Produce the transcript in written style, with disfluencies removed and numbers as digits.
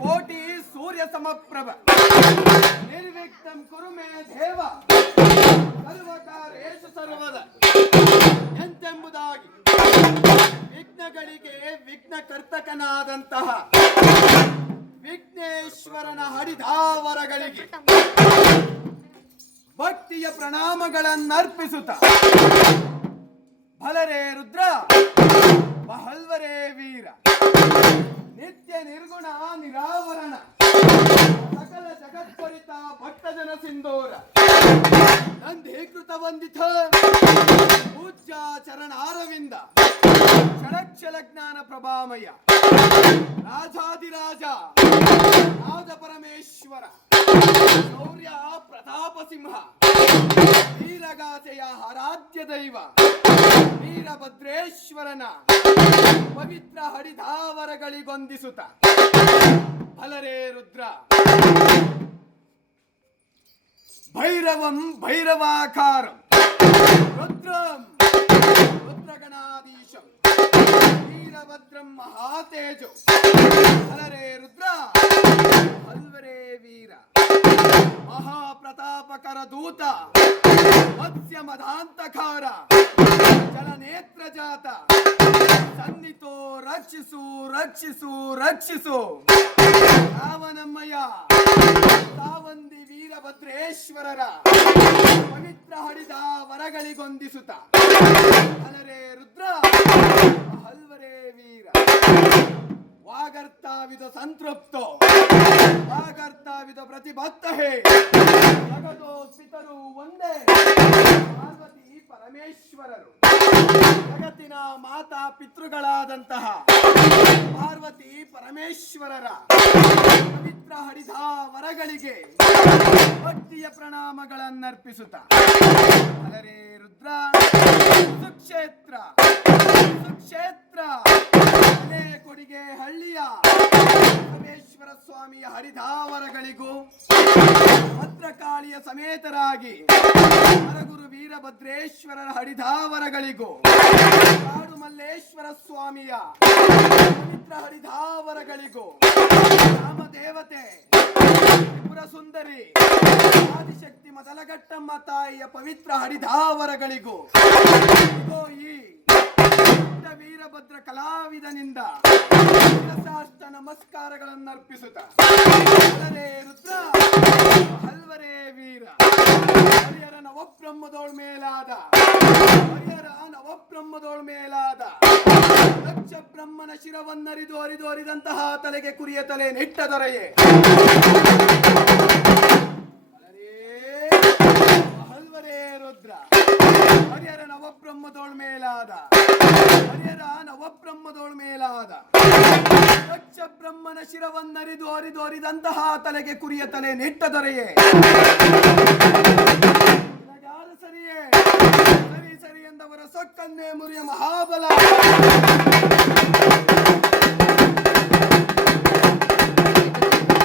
ಕೋಟಿ ಸೂರ್ಯ ಸಮಪ್ರಭ ನಿರ್ವಿಘ್ನಂ ಕುರು ಮೇ ದೇವ ಸರ್ವಕಾರ್ಯೇಷು ಸರ್ವದ ಎಂತೆಂಬುದಾಗಿ ವಿಘ್ನಗಳಿಗೆ ವಿಘ್ನ ಕರ್ತಕನಾದಂತಹ ವಿಘ್ನೇಶ್ವರನ ಹಡಿದಾವರಗಳಿಗೆ ಭಕ್ತಿಯ ಪ್ರಣಾಮಗಳನ್ನರ್ಪಿಸುತ್ತ ಭಲರೇ ರುದ್ರ ಬಹಲ್ವರೇ ವೀರ ನಿತ್ಯ ನಿರ್ಗುಣ ನಿರಾವರಣ ಸಕಲ ಜಗತ್ಪರಿತ ಭಕ್ತಜನ ಸಿಂಧೂರ ನಂದೀಕೃತ ವಂದಿತ ಪೂಜ್ಯ ಚರಣಾರವಿಂದ ಷಡಕ್ಷಲ ಜ್ಞಾನ ಪ್ರಭಾಮಯ ರಾಜಾಧಿರಾಜ ರಾಜ ಪರಮೇಶ್ವರ ಶೌರ್ಯ ಪ್ರತಾಪ ಸಿಂಹ ವೀರಗಾಸೆಯ ಆರಾಧ್ಯ ದೈವ ವೀರಭದ್ರೇಶ್ವರನ ಪವಿತ್ರ ಹಡಿದಾವರಗಳಿಗೊಂದಿಸುತ್ತ ಫಲರೇ ರುದ್ರ ಭೈರವಂ ಭೈರವಾಕಾರಂ ರುದ್ರಂ ರುದ್ರಗಣಾಧೀಶಂ ವೀರಭದ್ರಂ ಮಹಾತೇಜೋ ಫಲರೇ ರುದ್ರ ಫಲ್ವರೇ ವೀರ ಮಹಾಪ್ರತಾಪಕರ ದೂತ ಮತ್ಸ್ಯ ಮದಾಂತಕಾರ ಜಲನೇತ್ರ ಜಾತ ಸನ್ನಿತೋ ರಕ್ಷಿಸು ರಕ್ಷಿಸು ರಕ್ಷಿಸು ರಾವಣಮ್ಮಯ್ಯ ಸಾವಂದಿ ವೀರಭದ್ರೇಶ್ವರರ ಪವಿತ್ರ ಹಡಿದ ವರಗಳಿಗೊಂದಿಸುತ್ತ ಹಲರೇ ರುದ್ರ ಹಲ್ವರೇ ವೀರ ವಾಗರ್ತಾವಿದ ಸಂತೃಪ್ತೋ ವಾಗರ್ತಾವಿದ ಪ್ರತಿಬದ್ಧ ಹೇ ಜಗದೋ ಪಿತರು ಒಂದೇ ಪಾರ್ವತಿ ಪರಮೇಶ್ವರರು ಜಗತ್ತಿನ ಮಾತಾ ಪಿತೃಗಳಾದಂತಹ ಪಾರ್ವತಿ ಪರಮೇಶ್ವರರ ಪವಿತ್ರ ಹಡಿದ ವರಗಳಿಗೆ ಭಕ್ತಿಯ ಪ್ರಣಾಮಗಳನ್ನರ್ಪಿಸುತ್ತ ಹಲರೇ ರುದ್ರ ಸುಕ್ಷೇತ್ರ ಸುಕ್ಷೇತ್ರ ಕೊಡಿಗೆ ಹಳ್ಳಿಯ ಪರಮೇಶ್ವರ ಸ್ವಾಮಿಯ ಹರಿದಾವರಗಳಿಗೂ ಭದ್ರಕಾಳಿಯ ಸಮೇತರಾಗಿ ಹರಗುರು ವೀರಭದ್ರೇಶ್ವರರ ಹರಿದಾವರಗಳಿಗೂ ಕಾಡು ಮಲ್ಲೇಶ್ವರ ಸ್ವಾಮಿಯ ಪವಿತ್ರ ಹರಿದಾವರಗಳಿಗೂ ರಾಮದೇವತೆ ತ್ರಿಪುರ ಸುಂದರಿ ಆದಿಶಕ್ತಿ ಮೊದಲಘಟ್ಟಮ್ಮ ತಾಯಿಯ ಪವಿತ್ರ ಹರಿದಾವರಗಳಿಗೂ ಈ ವೀರಭದ್ರ ಕಲಾವಿದನಿಂದ ಶಿರಸಾಷ್ಟ ನಮಸ್ಕಾರಗಳನ್ನರ್ಪಿಸುತ್ತ ಹಲರೇ ರುದ್ರ ಹಲ್ವರೇ ವೀರ ಹರಿಹರ ನವಬ್ರಹ್ಮದೋಳ್ ಮೇಲಾದ ಹರಿಹರ ನವಬ್ರಹ್ಮದೋಳ್ ಮೇಲಾದ ದಕ್ಷ ಬ್ರಹ್ಮನ ಶಿರವನ್ನರಿದು ಅರಿದು ಅರಿದಂತಹ ತಲೆಗೆ ಕುರಿಯ ತಲೆ ನೆಟ್ಟ ದೊರೆಯೇ ಹಲ್ವರೇ ರುದ್ರ ಹರಿಹರ ನವಬ್ರಹ್ಮದೋಳ್ ಮೇಲಾದ ಹರಿಹರ ನವಬ್ರಹ್ಮದೋಳ್ ಮೇಲಾದ ದಕ್ಷ ಬ್ರಹ್ಮನ ಶಿರವನ್ನರಿದು ಅರಿದು ಅರಿದಂತಹ ತಲೆಗೆ ಕುರಿಯ ತಲೆ ನೆಟ್ಟ ದೊರೆಯೇ ಯಾರು ಸರಿಯೇ ಸರಿ ಸರಿ ಎಂದವರ ಸೊಕ್ಕನ್ನೇ ಮುರಿಯ ಮಹಾಬಲ